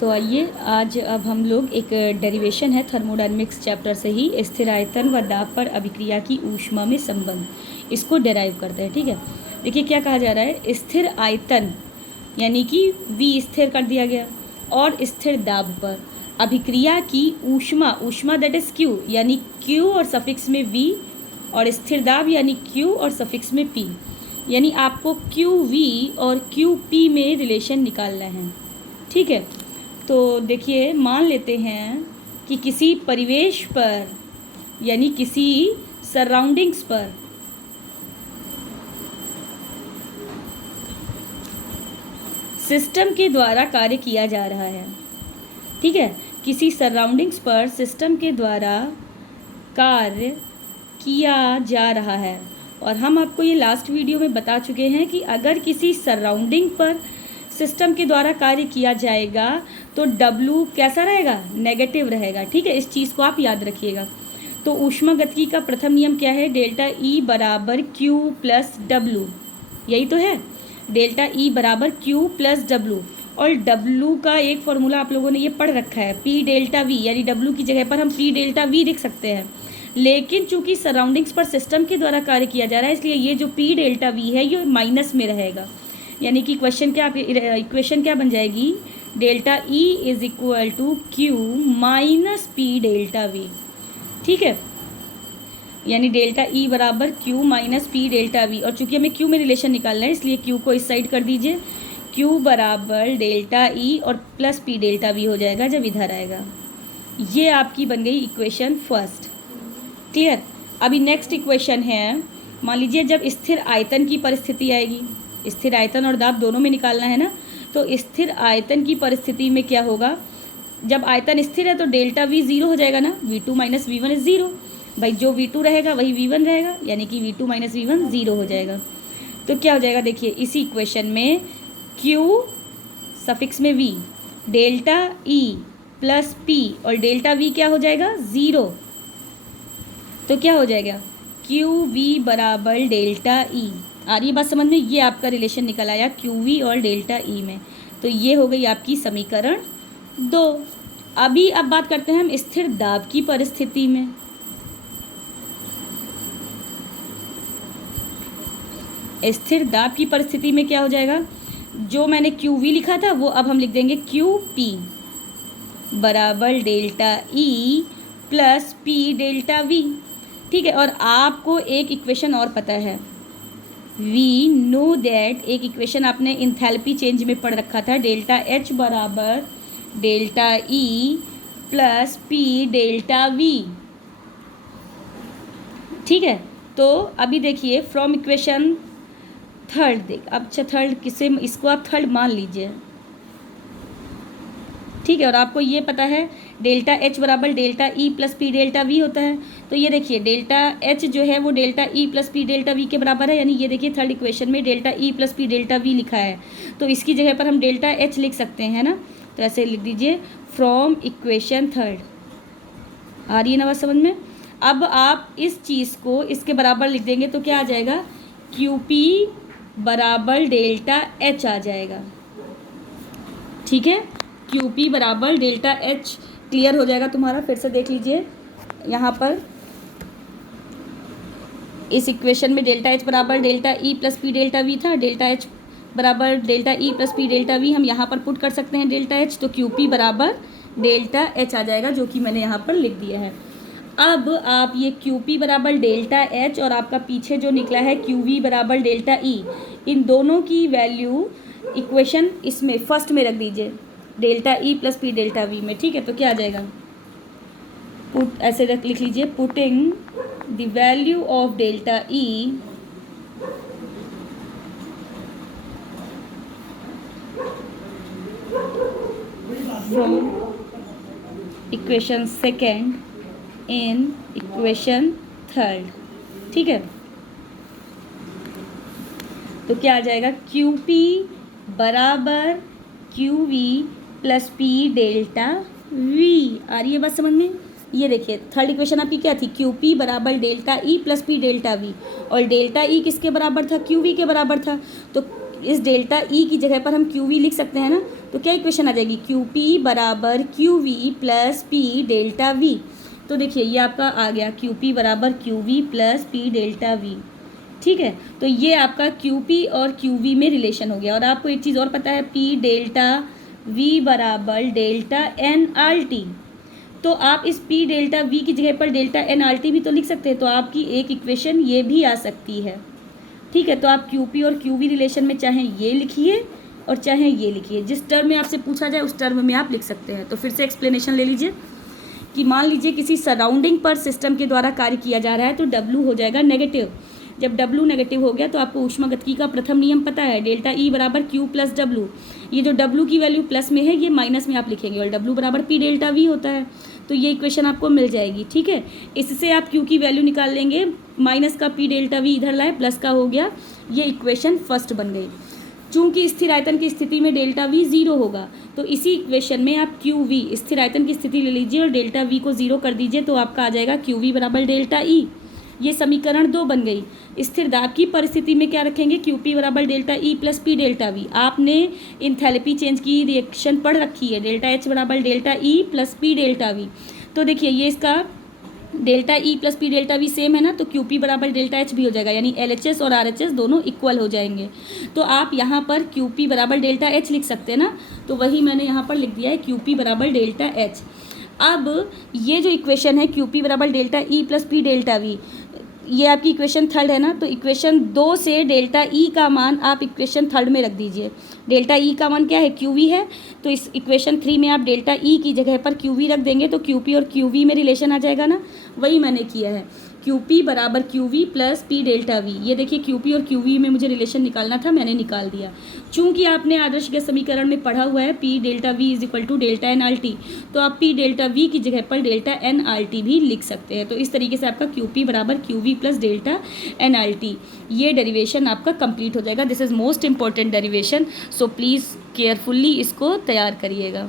तो आइए आज अब हम लोग एक डेरिवेशन है थर्मोडायनेमिक्स चैप्टर से ही स्थिर आयतन व दाब पर अभिक्रिया की ऊष्मा में संबंध, इसको डेराइव करते हैं। ठीक है, देखिए क्या कहा जा रहा है। स्थिर आयतन यानी कि V स्थिर कर दिया गया और स्थिर दाब पर अभिक्रिया की ऊष्मा, ऊष्मा दैट इज Q यानी Q और सफिक्स में V, और स्थिर दाब यानी Q और सफिक्स में P, यानी आपको QV और QP में रिलेशन निकालना है। ठीक है, तो देखिए मान लेते हैं कि किसी परिवेश पर यानी किसी सराउंडिंग्स पर सिस्टम के द्वारा कार्य किया जा रहा है। ठीक है, किसी सराउंडिंग्स पर सिस्टम के द्वारा कार्य किया जा रहा है, और हम आपको ये लास्ट वीडियो में बता चुके हैं कि अगर किसी सराउंडिंग पर सिस्टम के द्वारा कार्य किया जाएगा तो W कैसा रहेगा, नेगेटिव रहेगा। ठीक है, इस चीज़ को आप याद रखिएगा। तो ऊष्मागतिकी का प्रथम नियम क्या है, डेल्टा E बराबर Q प्लस W, यही तो है, डेल्टा E बराबर Q प्लस W। और W का एक फॉर्मूला आप लोगों ने ये पढ़ रखा है, P डेल्टा V, यानी W की जगह पर हम P डेल्टा V लिख सकते हैं। लेकिन चूंकि सराउंडिंग्स पर सिस्टम के द्वारा कार्य किया जा रहा है, इसलिए ये जो P डेल्टा V है ये माइनस में रहेगा, यानी कि इक्वेशन क्या बन जाएगी, delta E is equal to Q minus P delta V। ठीक है, यानी डेल्टा E बराबर Q minus P delta V, और चूंकि हमें Q में रिलेशन निकालना है इसलिए Q को इस साइड कर दीजिए, Q बराबर डेल्टा E और प्लस P डेल्टा V हो जाएगा जब इधर आएगा। ये आपकी बन गई इक्वेशन फर्स्ट। क्लियर। अभी नेक्स्ट इक्वेशन है, मान लीजिए जब स्थिर आयतन की परिस्थिति आएगी, स्थिर आयतन और दाब दोनों में निकालना है ना, तो स्थिर आयतन की परिस्थिति में क्या होगा, जब आयतन स्थिर है तो डेल्टा V ज़ीरो हो जाएगा ना, V2 minus V1 is zero. भाई जो V2 रहेगा वही V1 रहेगा, यानी कि V2 माइनस V1 ज़ीरो हो जाएगा। तो क्या हो जाएगा, देखिए इसी इक्वेशन में Q सफिक्स में V, delta E plus P और डेल्टा V क्या हो जाएगा, ज़ीरो। तो क्या हो जाएगा, QV बराबर डेल्टा E। आ रही है बात समझ में, ये आपका रिलेशन निकल आया QV और डेल्टा E में। तो ये हो गई आपकी समीकरण 2। अभी अब बात करते हैं हम स्थिर दाब की परिस्थिति में। स्थिर दाब की परिस्थिति में क्या हो जाएगा, जो मैंने QV लिखा था वो अब हम लिख देंगे QP बराबर delta E plus P delta V। ठीक है, और आपको एक इक्वेशन और पता है, वी नो दैट, एक इक्वेशन आपने इंथैल्पी चेंज में पढ़ रखा था, डेल्टा H बराबर delta E plus P delta V। ठीक है, तो अभी देखिए फ्रॉम इक्वेशन थर्ड देख, अब अच्छा थर्ड किसे, इसको आप थर्ड मान लीजिए। ठीक है, और आपको ये पता है डेल्टा H बराबर delta E plus P delta V होता है। तो ये देखिए डेल्टा H जो है वो delta E plus P delta V के बराबर है, यानी ये देखिए थर्ड इक्वेशन में delta E plus P delta V लिखा है, तो इसकी जगह पर हम डेल्टा H लिख सकते हैं ना। तो ऐसे लिख दीजिए फ्रॉम इक्वेशन थर्ड। आ रही है ना बात समझ में। अब आप इस चीज़ को इसके बराबर लिख देंगे तो क्या आ जाएगा, QP बराबर डेल्टा H आ जाएगा। ठीक है, QP बराबर डेल्टा H क्लियर हो जाएगा तुम्हारा। फिर से देख लीजिए, यहाँ पर इस इक्वेशन में डेल्टा H बराबर delta E plus P delta V था, डेल्टा H बराबर delta E plus P delta V हम यहाँ पर पुट कर सकते हैं डेल्टा H, तो QP बराबर डेल्टा H आ जाएगा, जो कि मैंने यहाँ पर लिख दिया है। अब आप ये QP बराबर डेल्टा H और आपका पीछे जो निकला है QV बराबर डेल्टा E, इन दोनों की वैल्यू इक्वेशन इसमें फर्स्ट में रख दीजिए, delta E plus P delta V में। ठीक है, तो क्या आ जाएगा, पुट ऐसे लिख लीजिए, putting the value of delta E from equation second in equation third. ठीक है, तो क्या आ जाएगा, QP बराबर QV plus P delta V। आ रही है बात समझ में। ये देखिए थर्ड इक्वेशन आपकी क्या थी, QP बराबर delta E plus P delta V, और डेल्टा E किसके बराबर था, QV के बराबर था। तो इस डेल्टा E की जगह पर हम QV लिख सकते हैं ना, तो क्या इक्वेशन आ जाएगी, क्यू पी बराबर Q V plus P delta V. तो देखिए ये आपका आ गया क्यू पी बराबर Q V plus P delta V. ठीक है, तो ये आपका क्यू पी और क्यू वी में रिलेशन हो गया। और आपको एक चीज़ और पता है, पी डेल्टा वी बराबर डेल्टा एन आर टी। तो आप इस पी डेल्टा वी की जगह पर डेल्टा एन आर टी भी तो लिख सकते हैं। तो आपकी एक इक्वेशन ये भी आ सकती है। ठीक है, तो आप क्यू पी और क्यू वी रिलेशन में चाहे ये लिखिए और चाहे ये लिखिए, जिस टर्म में आपसे पूछा जाए उस टर्म में आप लिख सकते हैं। तो फिर से एक्सप्लेनेशन ले लीजिए कि मान लीजिए किसी सराउंडिंग पर सिस्टम के द्वारा कार्य किया जा रहा है, तो W हो जाएगा नेगेटिव। जब W नेगेटिव हो गया तो आपको ऊष्मागतिकी का प्रथम नियम पता है, डेल्टा E बराबर Q प्लस W। ये जो W की वैल्यू प्लस में है ये माइनस में आप लिखेंगे, और W बराबर P डेल्टा V होता है। तो ये इक्वेशन आपको मिल जाएगी। ठीक है, इससे आप Q की वैल्यू निकाल लेंगे, माइनस का P डेल्टा V इधर लाए, प्लस का हो गया, ये इक्वेशन फर्स्ट बन गई। चूंकि स्थिर आयतन की स्थिति में डेल्टा वी जीरो होगा, तो इसी इक्वेशन में आप क्यू वी स्थिर आयतन की स्थिति ले लीजिए और डेल्टा वी को जीरो कर दीजिए, तो आपका आ जाएगा क्यू वी बराबर डेल्टा ई। ये समीकरण 2 बन गई। स्थिर दाब की परिस्थिति में क्या रखेंगे, क्यू पी बराबर delta E plus P delta we. आपने इंथैल्पी चेंज की रिएक्शन पढ़ रखी है, डेल्टा एच बराबर delta E plus P delta V. तो देखिए ये इसका delta E plus P delta we same है ना, तो क्यू पी बराबर डेल्टा एच भी हो जाएगा, यानी एल एच एस और आर एच एस दोनों इक्वल हो जाएंगे। तो आप यहाँ पर क्यू पी बराबर डेल्टा एच लिख सकते हैं ना, तो वही मैंने यहाँ पर लिख दिया है क्यू पी बराबर डेल्टा एच। अब ये जो इक्वेशन है क्यू पी बराबर delta E plus P delta V, ये आपकी इक्वेशन थर्ड है ना, तो इक्वेशन 2 से डेल्टा ई का मान आप इक्वेशन थर्ड में रख दीजिए। डेल्टा ई का मान क्या है, क्यू वी है, तो इस इक्वेशन 3 में आप डेल्टा ई की जगह पर क्यू वी रख देंगे, तो क्यू पी और क्यू वी में रिलेशन आ जाएगा ना, वही मैंने किया है। क्यू पी बराबर Q V plus P delta V. ये देखिए क्यू पी और क्यू वी में मुझे रिलेशन निकालना था, मैंने निकाल दिया। चूंकि आपने आदर्श गैस समीकरण में पढ़ा हुआ है P delta V is equal to delta N R T, तो आप पी डेल्टा वी की जगह पर डेल्टा एन आर टी भी लिख सकते हैं। तो इस तरीके से आपका क्यू पी बराबर Q V plus delta N R T, ये डेरिवेशन आपका कंप्लीट हो जाएगा। This is most important derivation, so please carefully इसको तैयार करिएगा।